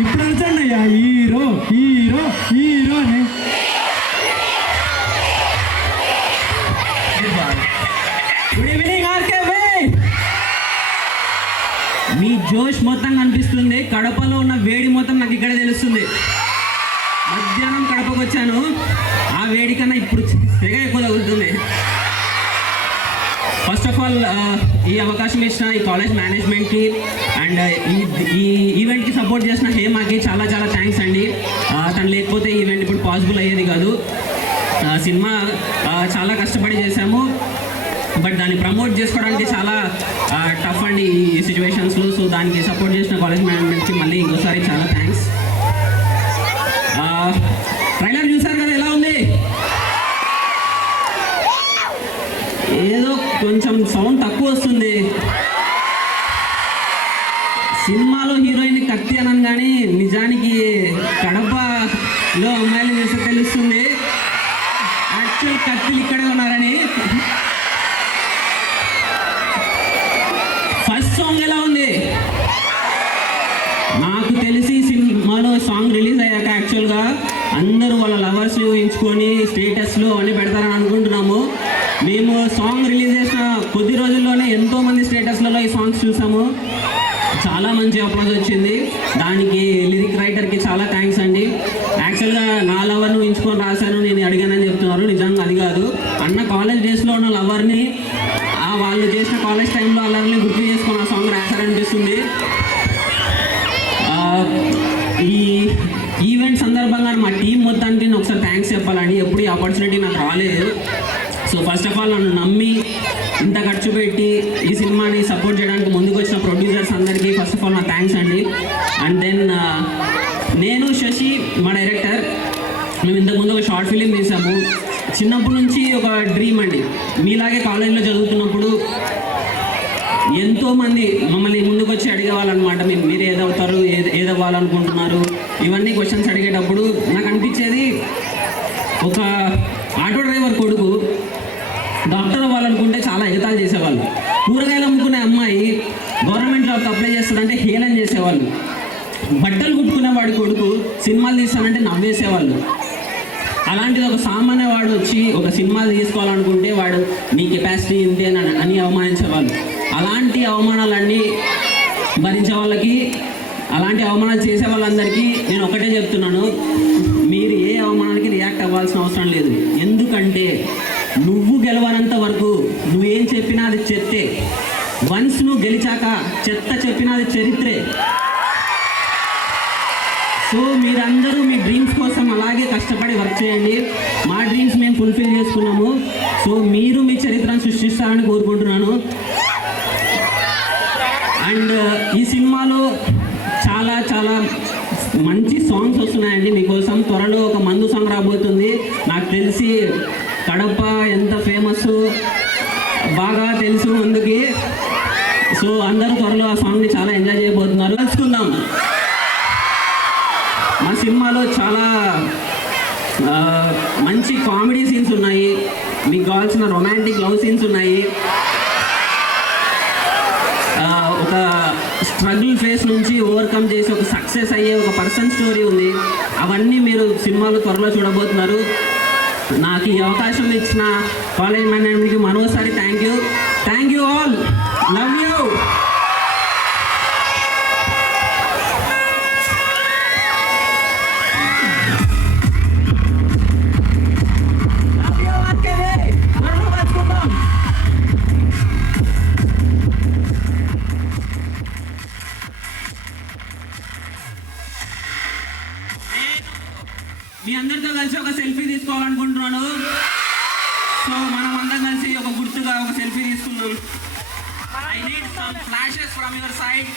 ఇప్పుడు అర్థండి అయ్యా, హీరో హీరో హీరో అని. గుడ్ ఈవినింగ్ ఆర్కేవే. మీ జోష్ మొత్తం కనిపిస్తుంది, కడపలో ఉన్న వేడి మొత్తం నాకు ఇక్కడే తెలుస్తుంది. మధ్యాహ్నం కడపకు వచ్చాను, ఆ వేడి కన్నా ఇప్పుడు తెగ ఎక్కువ తగులుతుంది. ఫస్ట్ ఆఫ్ ఆల్ ఈ అవకాశం ఇచ్చిన ఈ కాలేజ్ మేనేజ్మెంట్కి అండ్ ఈ ఈవెంట్కి సపోర్ట్ చేసిన హేమాకి చాలా చాలా థ్యాంక్స్ అండి. తను లేకపోతే ఈ ఈవెంట్ ఇప్పుడు పాసిబుల్ అయ్యేది కాదు. సినిమా చాలా కష్టపడి చేశాము, బట్ దాన్ని ప్రమోట్ చేసుకోవడానికి చాలా టఫ్ అండి ఈ సిచ్యువేషన్స్లో. సో దానికి సపోర్ట్ చేసిన కాలేజ్ మేనేజ్మెంట్కి మళ్ళీ ఇంకోసారి చాలా థ్యాంక్స్. ట్రైలర్ చూసారు కదా, ఎలా ఉంది? ఏదో కొంచెం సౌండ్ తక్కువ వస్తుంది. సినిమాలో హీరోయిన్ కత్తి అనను, కానీ నిజానికి కడపలో అమ్మాయిలు చూస్తే తెలుస్తుంది యాక్చువల్ కత్తిలు ఇక్కడే ఉన్నారని. ఫస్ట్ సాంగ్ ఎలా ఉంది? నాకు తెలిసి సినిమాలో సాంగ్ రిలీజ్ అయ్యాక యాక్చువల్గా అందరూ వాళ్ళ లవర్స్ ఊహించుకొని స్టేటస్లు అవన్నీ పెడతారని అనుకుంటున్నాము. మేము సాంగ్ రిలీజ్ చేసిన కొద్ది రోజుల్లోనే ఎంతోమంది స్టేటస్లలో ఈ సాంగ్స్ చూసాము. చాలా మంచి అప్లోడ్ వచ్చింది. దానికి లిరిక్ రైటర్కి చాలా థ్యాంక్స్ అండి. యాక్చువల్గా నా లవర్ను ఊహించుకొని రాశాను, నేను అడిగానని చెప్తున్నారు. నిజంగా అది కాదు, అన్న కాలేజ్ డేస్లో ఉన్న లవర్ని వాళ్ళు చేసిన కాలేజ్ టైంలో అల్లర్ని గుర్తు చేసుకొని ఆ సాంగ్ రాశారనిపిస్తుంది. ఈ ఈవెంట్ సందర్భంగా మా టీం మొత్తానికి నేను ఒకసారి థ్యాంక్స్ చెప్పాలండి. ఎప్పుడు ఈ ఆపర్చునిటీ నాకు రాలేదు. సో ఫస్ట్ ఆఫ్ ఆల్ నన్ను నమ్మి ఇంత ఖర్చు పెట్టి ఈ సినిమాని సపోర్ట్ చేయడానికి ముందుకు వచ్చిన ప్రొడ్యూసర్స్ అందరికీ ఫస్ట్ ఆఫ్ ఆల్ నా థ్యాంక్స్ అండి. అండ్ దెన్ నేను శశి మా డైరెక్టర్, మేము ఇంతకుముందు ఒక షార్ట్ ఫిలిం తీసాము. చిన్నప్పటి నుంచి ఒక డ్రీమ్ అండి. మీలాగే కాలేజ్లో చదువుతున్నప్పుడు ఎంతోమంది మమ్మల్ని ముందుకు వచ్చి అడిగేవాళ్ళనమాట, మీరు ఏదవుతారు, ఏదవ్వాలనుకుంటున్నారు, ఇవన్నీ క్వశ్చన్స్ అడిగేటప్పుడు నాకు అనిపించేది, ఒక ఆటో డ్రైవర్ కొడుకు డాక్టర్ అవ్వాలనుకుంటే చాలా ఎగతాలు చేసేవాళ్ళు. కూరగాయలు అమ్ముకునే అమ్మాయి గవర్నమెంట్ జాబ్కి అప్లై చేస్తారంటే హేళన చేసేవాళ్ళు. బట్టలు కుట్టుకునే వాడి కొడుకు సినిమాలు తీస్తానంటే నవ్వేసేవాళ్ళు. అలాంటిది ఒక సామాన్య వాడు వచ్చి ఒక సినిమా తీసుకోవాలనుకుంటే వాడు నీ కెపాసిటీ ఇంతే అని అవమానించేవాళ్ళు. అలాంటి అవమానాలన్నీ భరించే వాళ్ళకి, అలాంటి అవమానాలు చేసే వాళ్ళందరికీ నేను ఒకటే చెప్తున్నాను, మీరు ఏ అవమానానికి రియాక్ట్ అవ్వాల్సిన అవసరం లేదు. ఎందుకంటే నువ్వు గెలవనంత వరకు నువ్వేం చెప్పినా అది చెత్తే. వన్స్ నువ్వు గెలిచాక చెత్త చెప్పినా అది చరిత్రే. సో మీరందరూ మీ డ్రీమ్స్ కోసం అలాగే కష్టపడి వర్క్ చేయండి. మా డ్రీమ్స్ మేము ఫుల్ఫిల్ చేసుకున్నాము. సో మీరు మీ చరిత్రను సృష్టిస్తారని కోరుకుంటున్నాను. అండ్ ఈ సినిమాలో చాలా చాలా మంచి సాంగ్స్ వస్తున్నాయండి మీకోసం. త్వరలో ఒక మందు సాంగ్ రాబోతుంది. నాకు తెలిసి కడప ఎంత ఫేమస్ బాగా తెలుసు ముందుకి. సో అందరూ త్వరలో ఆ సాంగ్ని చాలా ఎంజాయ్ చేయబోతున్నారు. తెలుసుకుందాం. మా సినిమాలో చాలా మంచి కామెడీ సీన్స్ ఉన్నాయి, మీకు కావాల్సిన రొమాంటిక్ లవ్ సీన్స్ ఉన్నాయి, ఒక స్ట్రగుల్ ఫేస్ నుంచి ఓవర్కమ్ చేసి ఒక సక్సెస్ అయ్యే ఒక పర్సన్ స్టోరీ ఉంది. అవన్నీ మీరు సినిమాలో త్వరలో చూడబోతున్నారు. నాకు ఈ అవకాశం ఇచ్చిన కాలేజ్ మేనేజ్మెంట్కి మరోసారి thank you all. Love you. మీ అందరితో కలిసి ఒక సెల్ఫీ తీసుకోవాలనుకుంటున్నాను. సో మనం అందరం కలిసి ఒక గుర్తుగా ఒక సెల్ఫీ తీసుకుందాం. I need some flashes from your side.